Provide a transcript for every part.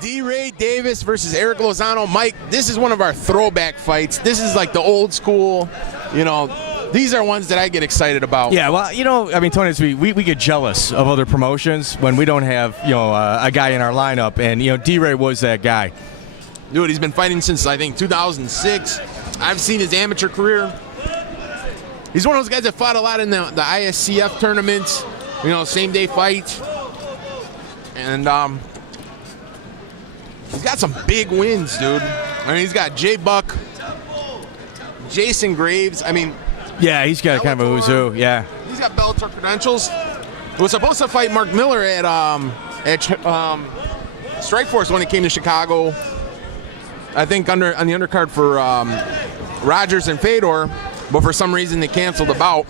Deray Davis versus Erick Lozano. Mike, this is one of our throwback fights. This is like the old school, these are ones that I get excited about. Yeah, well, Tony, we get jealous of other promotions when we don't have, a guy in our lineup, and, Deray was that guy. Dude, he's been fighting since, I think, 2006. I've seen his amateur career. He's one of those guys that fought a lot in the ISCF tournaments, same-day fights. And he's got some big wins, dude. He's got J-Buck, Jason Graves. Yeah, he's got kind of a who's who, yeah. He's got Bellator credentials. He was supposed to fight Mark Miller at Strikeforce when he came to Chicago. I think on the undercard for Rogers and Fedor, but for some reason they canceled the bout.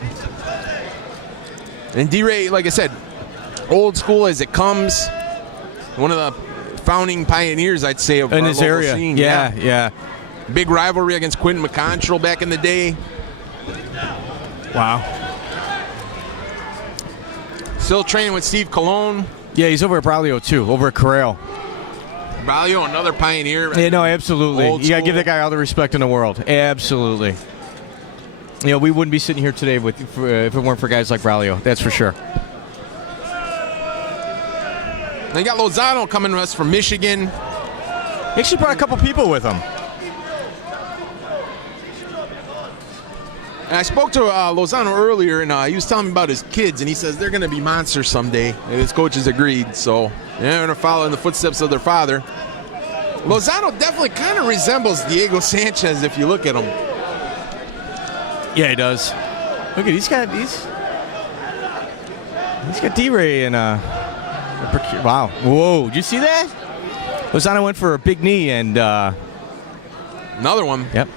And Deray, like I said, old school as it comes. One of the founding pioneers, I'd say, of in our this local area. scene. Yeah. Big rivalry against Quentin McContrell back in the day. Wow. Still training with Steve Colon. Yeah, he's over at Braulio, too, over at Corral. Braulio, another pioneer. Yeah, no, absolutely. You got to give that guy all the respect in the world. Absolutely. We wouldn't be sitting here today if it weren't for guys like Braulio. That's for sure. They got Lozano coming to us from Michigan. He actually brought a couple people with him. And I spoke to Lozano earlier, and he was telling me about his kids, and he says they're going to be monsters someday. And his coaches agreed, so they're going to follow in the footsteps of their father. Lozano definitely kind of resembles Diego Sanchez if you look at him. Yeah, he does. Look at he's got Deray and wow. Whoa, did you see that? Lozano went for a big knee and another one. Yep.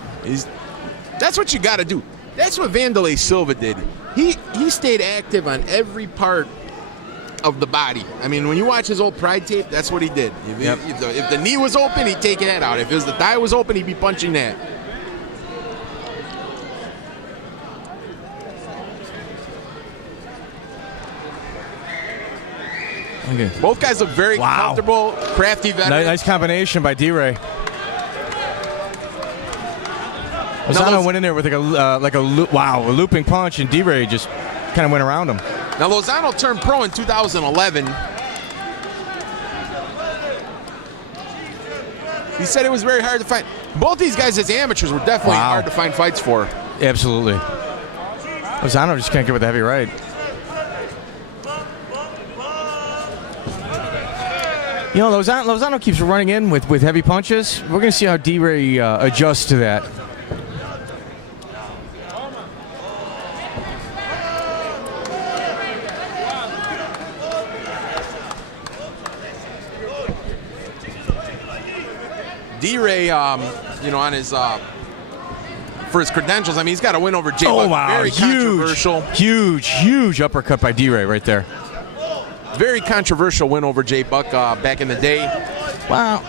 That's what you got to do. That's what Vanderlei Silva did. He stayed active on every part of the body. When you watch his old Pride tape, that's what he did. If the knee was open, he'd take that out. If the thigh was open, he'd be punching that. Okay. Both guys look very comfortable, crafty veterans. Nice combination by Deray. Lozano went in there with a looping punch, and Deray just kind of went around him. Now Lozano turned pro in 2011. He said it was very hard to find. Both these guys as amateurs were definitely hard to find fights for. Absolutely. Lozano just can't get with the heavy right. Lozano keeps running in with heavy punches. We're going to see how Deray adjusts to that. Deray, on his for his credentials, he's got a win over J-Buck. Oh, wow. Very controversial. Huge uppercut by Deray right there. Very controversial win over J-Buck back in the day. Wow.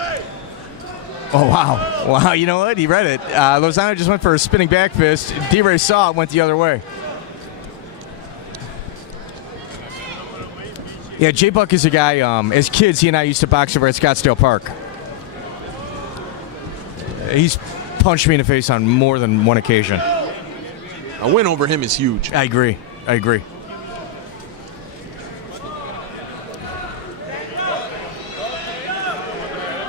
Oh, wow. Wow, you know what? He read it. Lozano just went for a spinning back fist. Deray saw it, went the other way. Yeah, J-Buck is a guy, as kids, he and I used to box over at Scottsdale Park. He's punched me in the face on more than one occasion. A win over him is huge. I agree.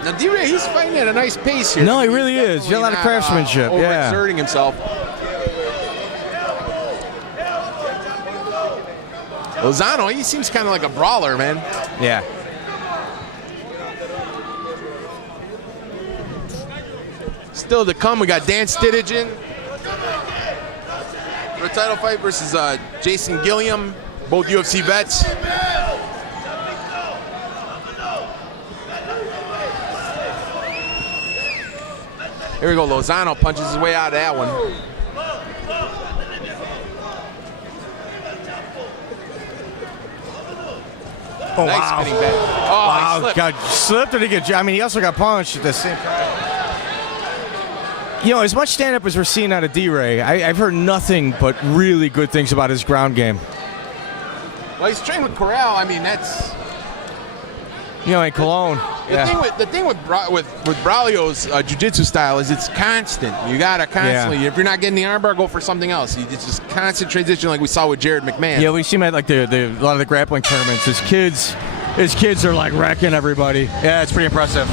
Now, Deray, he's fighting at a nice pace here. No, he really is. He's got a lot of craftsmanship. Overexerting himself. Lozano, he seems kind of like a brawler, man. Yeah. Still to come, we got Dan Stiddigen for a title fight versus Jason Gilliam, both UFC vets. Here we go, Lozano punches his way out of that one. Oh, nice wow. spinning back. Oh, wow, he slipped. God, slipped or he get? He also got punched at the same time. As much stand-up as we're seeing out of Deray, I've heard nothing but really good things about his ground game. Well, he's trained with Corral. That's... In Cologne. The thing with Braulio's jiu-jitsu style is it's constant. You gotta constantly. If you're not getting the armbar, go for something else. It's just constant transition, like we saw with Jared McMahon. Yeah, we see him at like a lot of the grappling tournaments. His kids are like wrecking everybody. Yeah, it's pretty impressive.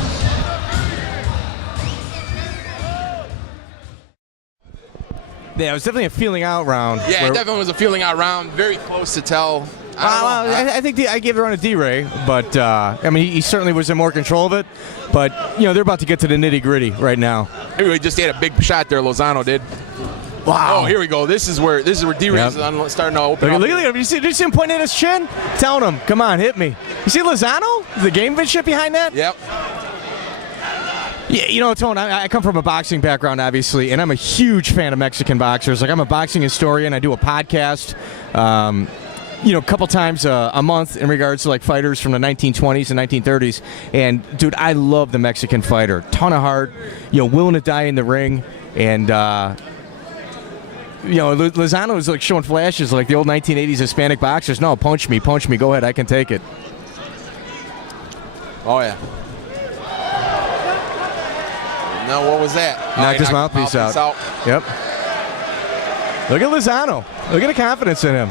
Yeah, it was definitely a feeling out round. Yeah, it definitely was a feeling out round. Very close to tell. I think I gave the round to Deray, but I mean, he certainly was in more control of it. But they're about to get to the nitty gritty right now. Anyway, just had a big shot there. Lozano did. Wow. Oh, here we go. This is where Deray's starting to open up. Look at him. You see him pointing at his chin? Telling him, come on, hit me. You see Lozano? The gamemanship behind that? Yep. Yeah, Tone, I come from a boxing background, obviously, and I'm a huge fan of Mexican boxers. Like, I'm a boxing historian. I do a podcast, a couple times a month in regards to, like, fighters from the 1920s and 1930s. And, dude, I love the Mexican fighter. Ton of heart, willing to die in the ring. And, Lozano is, like, showing flashes like the old 1980s Hispanic boxers. No, punch me. Go ahead. I can take it. Oh, yeah. No, what was that? Knocked his mouthpiece out. Yep. Look at Lozano. Look at the confidence in him.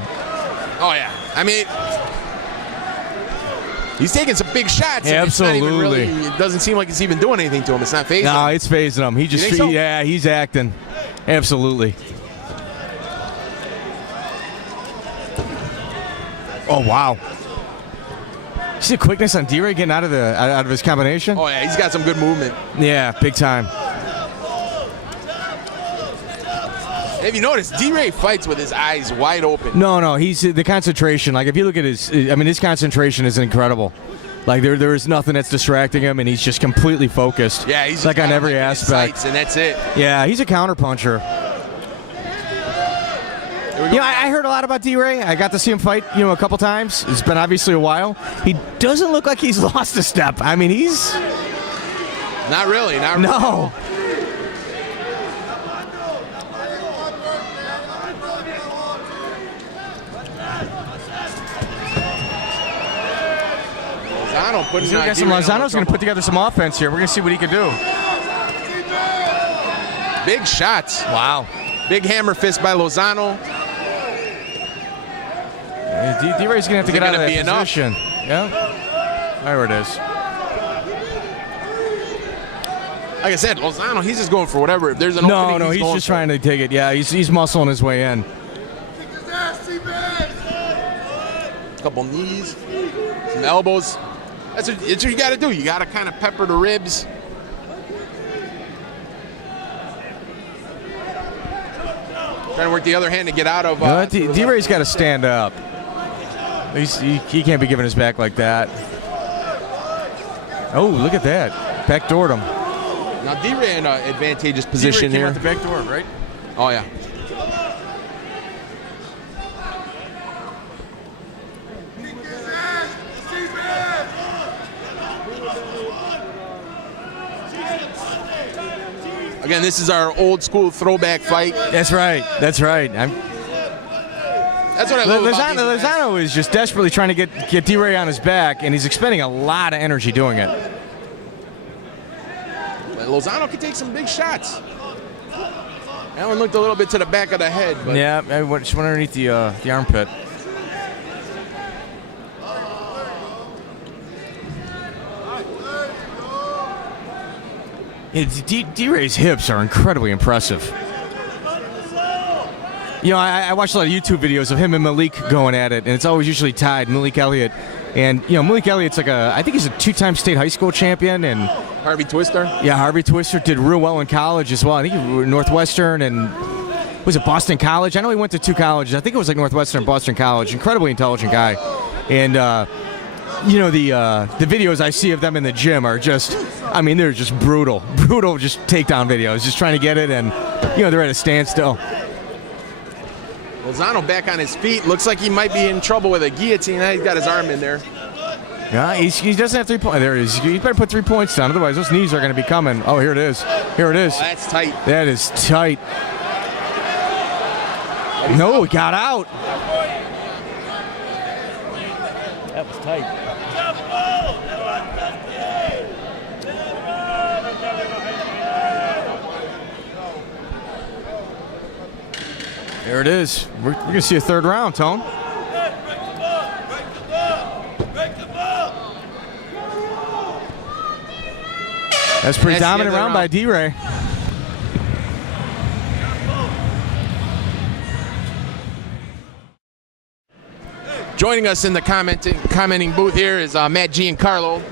Oh, yeah. I mean, he's taking some big shots. Absolutely. It doesn't seem like it's even doing anything to him. It's not phasing him. No, it's phasing him. He just, yeah, he's acting. Absolutely. Oh, wow. See the quickness on Deray getting out of his combination? Oh, yeah, he's got some good movement. Yeah, big time. Have you noticed, Deray fights with his eyes wide open? No, he's the concentration. Like, if you look at his concentration is incredible. Like, there is nothing that's distracting him, and he's just completely focused. Yeah, he's like on every aspect. Sights, and that's it. Yeah, he's a counterpuncher. I heard a lot about Deray. I got to see him fight, a couple times. It's been obviously a while. He doesn't look like he's lost a step. I mean, he's... Not really. No. Lozano's going to put together some offense here. We're going to see what he can do. Big shots. Wow. Big hammer fist by Lozano. Deray's going to have to get out of that position. Yeah. There it is. Like I said, Lozano, he's just going for whatever. If there's an opening, he's just trying to take it. Yeah, he's muscling his way in. Couple knees, some elbows. That's what you got to do. You got to kind of pepper the ribs. Trying to work the other hand to get out of. Deray's got to stand up. He can't be giving his back like that. Oh, look at that. Backdoored him. Now, Deray in an advantageous position here. Deray came out the back door, right? Oh, yeah. Again, this is our old school throwback fight. That's right. That's what I love about Lozano is just desperately trying to get Deray on his back, and he's expending a lot of energy doing it. But Lozano can take some big shots. That one looked a little bit to the back of the head. But yeah, just went underneath the armpit. Deray's hips are incredibly impressive. I watched a lot of YouTube videos of him and Malik going at it, and it's always usually tied, Malik Elliott. And, Malik Elliott's I think he's a 2-time state high school champion. And Harvey Twister? Yeah, Harvey Twister did real well in college as well. I think he was Northwestern and, was it Boston College? I know he went to 2 colleges. I think it was like Northwestern, Boston College. Incredibly intelligent guy. And, the videos I see of them in the gym are just, they're just brutal, just takedown videos, just trying to get it, and, they're at a standstill. Lozano back on his feet. Looks like he might be in trouble with a guillotine. He's got his arm in there. Yeah, he doesn't have 3 points. There it is. He better put 3 points down, otherwise those knees are going to be coming. Oh, here it is. Here it is. Oh, that's tight. That is tight. No, it got out. That was tight. There it is. We're going to see a third round, Tone. That's a pretty dominant round by Deray. Joining us in the commenting booth here is Matt Giancarlo,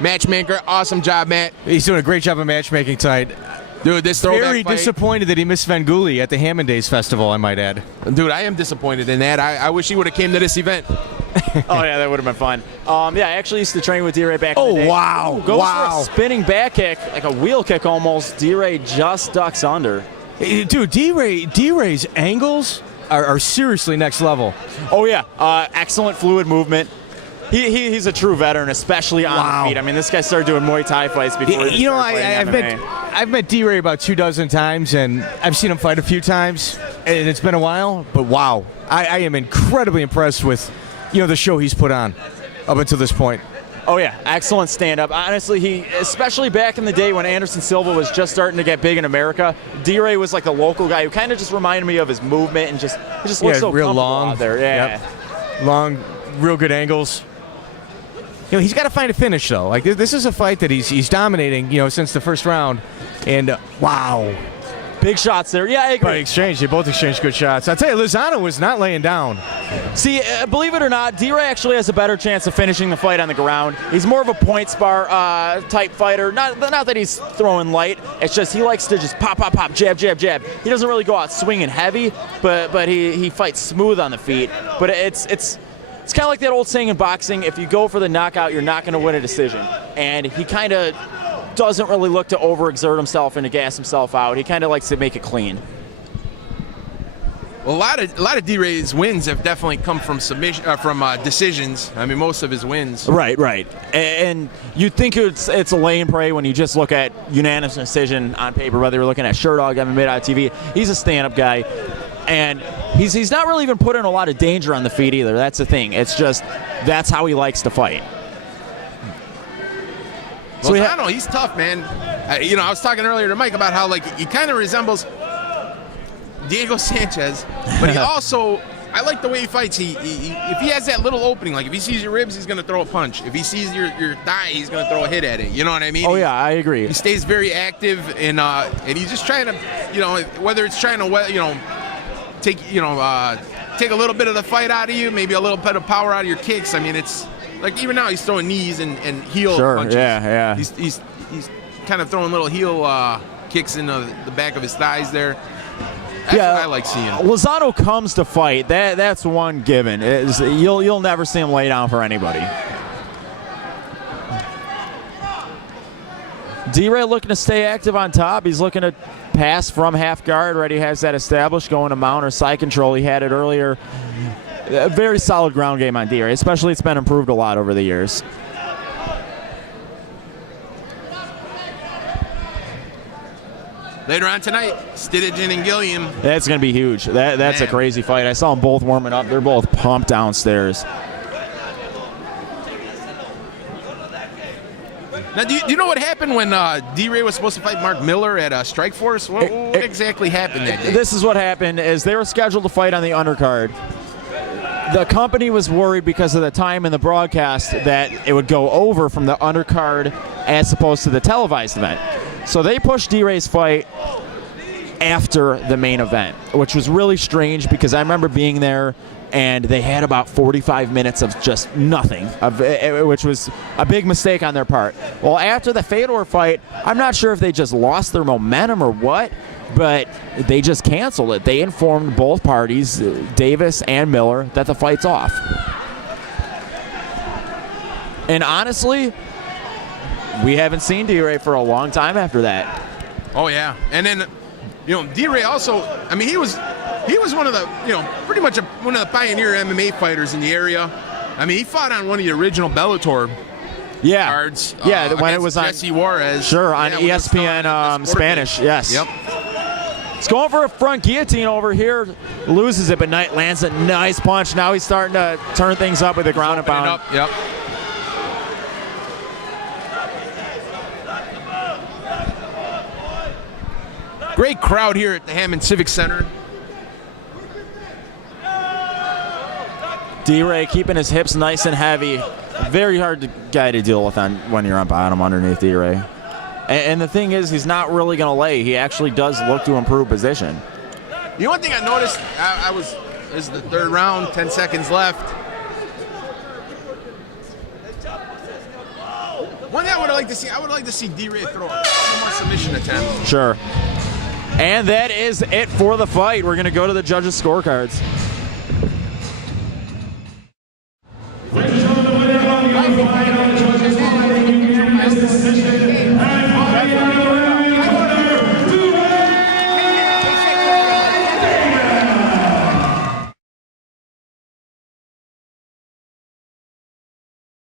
matchmaker. Awesome job, Matt. He's doing a great job of matchmaking tonight. Dude, this throwback Very fight, disappointed that he missed Svengoolie at the Hammond Days Festival, I might add. Dude, I am disappointed in that. I wish he would have came to this event. Oh, yeah, that would have been fun. Yeah, I actually used to train with Deray back in the day. Oh, wow. Goes Wow. for a spinning back kick, like a wheel kick almost. Deray just ducks under. Dude, Deray's angles are seriously next level. Oh, yeah. Excellent fluid movement. He's a true veteran, especially on the feet. I mean, this guy started doing Muay Thai fights before he started playing MMA. I've met Deray about 24 times, and I've seen him fight a few times, and it's been a while. But wow, I am incredibly impressed with, the show he's put on up until this point. Oh yeah, excellent stand-up. Honestly, especially back in the day when Anderson Silva was just starting to get big in America, Deray was like the local guy who kind of just reminded me of his movement and he just looks so real comfortable long out there. Yeah, yep. Long, real good angles. He's got to find a finish though. Like this is a fight that he's dominating, since the first round, and wow, big shots there. Yeah, I agree. They both exchanged good shots. I tell you, Lozano was not laying down. See, believe it or not, Deray actually has a better chance of finishing the fight on the ground. He's more of a point spar type fighter. Not that he's throwing light. It's just he likes to just pop, jab, jab, jab. He doesn't really go out swinging heavy, but he fights smooth on the feet. But it's kind of like that old saying in boxing: if you go for the knockout, you're not going to win a decision. And he kind of doesn't really look to overexert himself and to gas himself out. He kind of likes to make it clean. Well, a lot of Deray's wins have definitely come from decisions. I mean, most of his wins. Right. And you'd think it's a lay and pray when you just look at unanimous decision on paper, whether you're looking at Sherdog, MMA.TV. He's a stand-up guy. And he's not really even put in a lot of danger on the feet either. That's the thing. It's just that's how he likes to fight. Lozano, he's tough, man. I was talking earlier to Mike about how he kind of resembles Diego Sanchez, but he also, I like the way he fights. If he has that little opening, like if he sees your ribs, he's going to throw a punch. If he sees your thigh, he's going to throw a hit at it. You know what I mean? Oh yeah, I agree. He stays very active, and he's just trying to, whether it's trying to, take a little bit of the fight out of you, maybe a little bit of power out of your kicks. I mean, it's like even now he's throwing knees and heel punches. Yeah. He's kind of throwing little heel kicks in the back of his thighs there. That's what I like seeing. Lozano comes to fight. That's one given. You'll never see him lay down for anybody. Deray looking to stay active on top. He's looking to pass from half guard. Already has that established, going to mount or side control. He had it earlier. A very solid ground game on Deray, especially it's been improved a lot over the years. Later on tonight, Stidigen and Gilliam. That's going to be huge. That's a crazy fight. I saw them both warming up. They're both pumped downstairs. Now, do you know what happened when Deray was supposed to fight Mark Miller at Strikeforce? What exactly happened that day? This is what happened: is they were scheduled to fight on the undercard. The company was worried because of the time in the broadcast that it would go over from the undercard as opposed to the televised event. So they pushed Deray's fight after the main event, which was really strange because I remember being there and they had about 45 minutes of just nothing, which was a big mistake on their part. Well, after the Fedor fight, I'm not sure if they just lost their momentum or what, but they just canceled it. They informed both parties, Davis and Miller, that the fight's off. And honestly, we haven't seen Deray for a long time after that. Oh yeah, and then Deray also. I mean, he was one of the pretty much one of the pioneer MMA fighters in the area. I mean, he fought on one of the original Bellator cards. Yeah, when it was on Jesse Juarez. Sure, on ESPN Spanish. Yes. Yep. He's going for a front guillotine over here. Loses it, but Knight lands a nice punch. Now he's starting to turn things up with the ground and pound. Yep. Great crowd here at the Hammond Civic Center. Deray keeping his hips nice and heavy. Very hard guy to deal with when you're on bottom underneath Deray. And the thing is, he's not really going to lay. He actually does look to improve position. The one thing I noticed, this is the third round, 10 seconds left. One thing I would like to see Deray throw one more submission attempt. Sure. And that is it for the fight. We're going to go to the judges' scorecards.